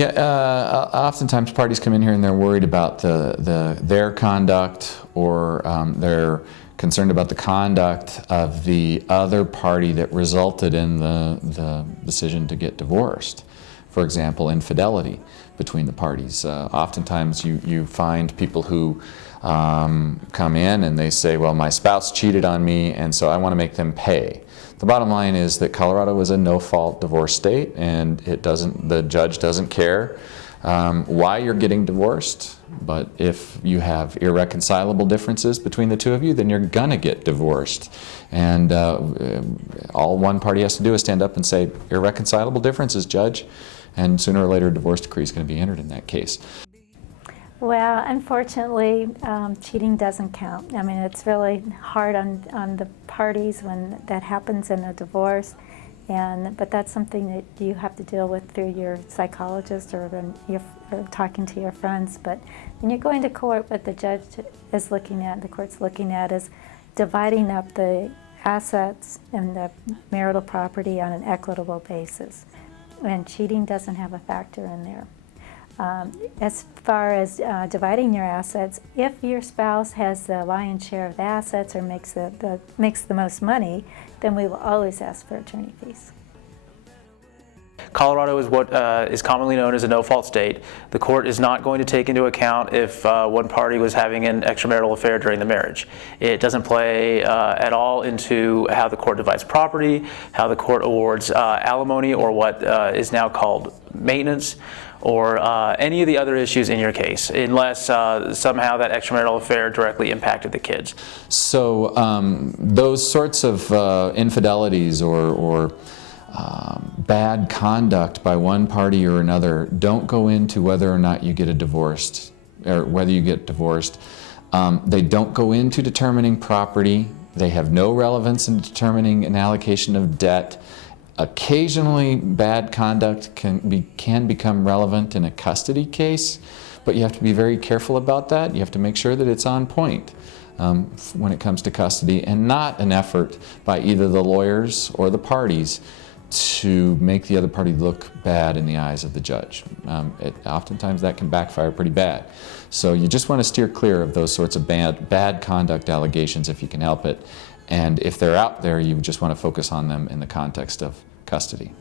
Yeah, oftentimes parties come in here and they're worried about their conduct, or they're concerned about the conduct of the other party that resulted in the decision to get divorced. For example, infidelity between the parties. Oftentimes you find people who come in and they say, well, my spouse cheated on me and so I want to make them pay. The bottom line is that Colorado is a no-fault divorce state, and the judge doesn't care why you're getting divorced. But if you have irreconcilable differences between the two of you, then you're gonna get divorced. And all one party has to do is stand up and say, irreconcilable differences, judge. And sooner or later, a divorce decree is going to be entered in that case. Well, unfortunately, cheating doesn't count. I mean, it's really hard on the parties when that happens in a divorce, but that's something that you have to deal with through your psychologist or when you're talking to your friends. But when you're going to court, what the judge is looking at, the court's looking at, is dividing up the assets and the marital property on an equitable basis. And cheating doesn't have a factor in there. As far as dividing your assets, if your spouse has the lion's share of the assets or makes the most money, then we will always ask for attorney fees. Colorado is what is commonly known as a no-fault state. The court is not going to take into account if one party was having an extramarital affair during the marriage. It doesn't play at all into how the court divides property, how the court awards alimony, or what is now called maintenance, or any of the other issues in your case, unless somehow that extramarital affair directly impacted the kids. So those sorts of infidelities or bad conduct by one party or another don't go into whether or not you get divorced, or whether you get divorced. They don't go into determining property. They have no relevance in determining an allocation of debt. Occasionally, bad conduct can become relevant in a custody case, but you have to be very careful about that. You have to make sure that it's on point when it comes to custody, and not an effort by either the lawyers or the parties to make the other party look bad in the eyes of the judge. Oftentimes that can backfire pretty bad. So you just want to steer clear of those sorts of bad conduct allegations if you can help it. And if they're out there, you just want to focus on them in the context of custody.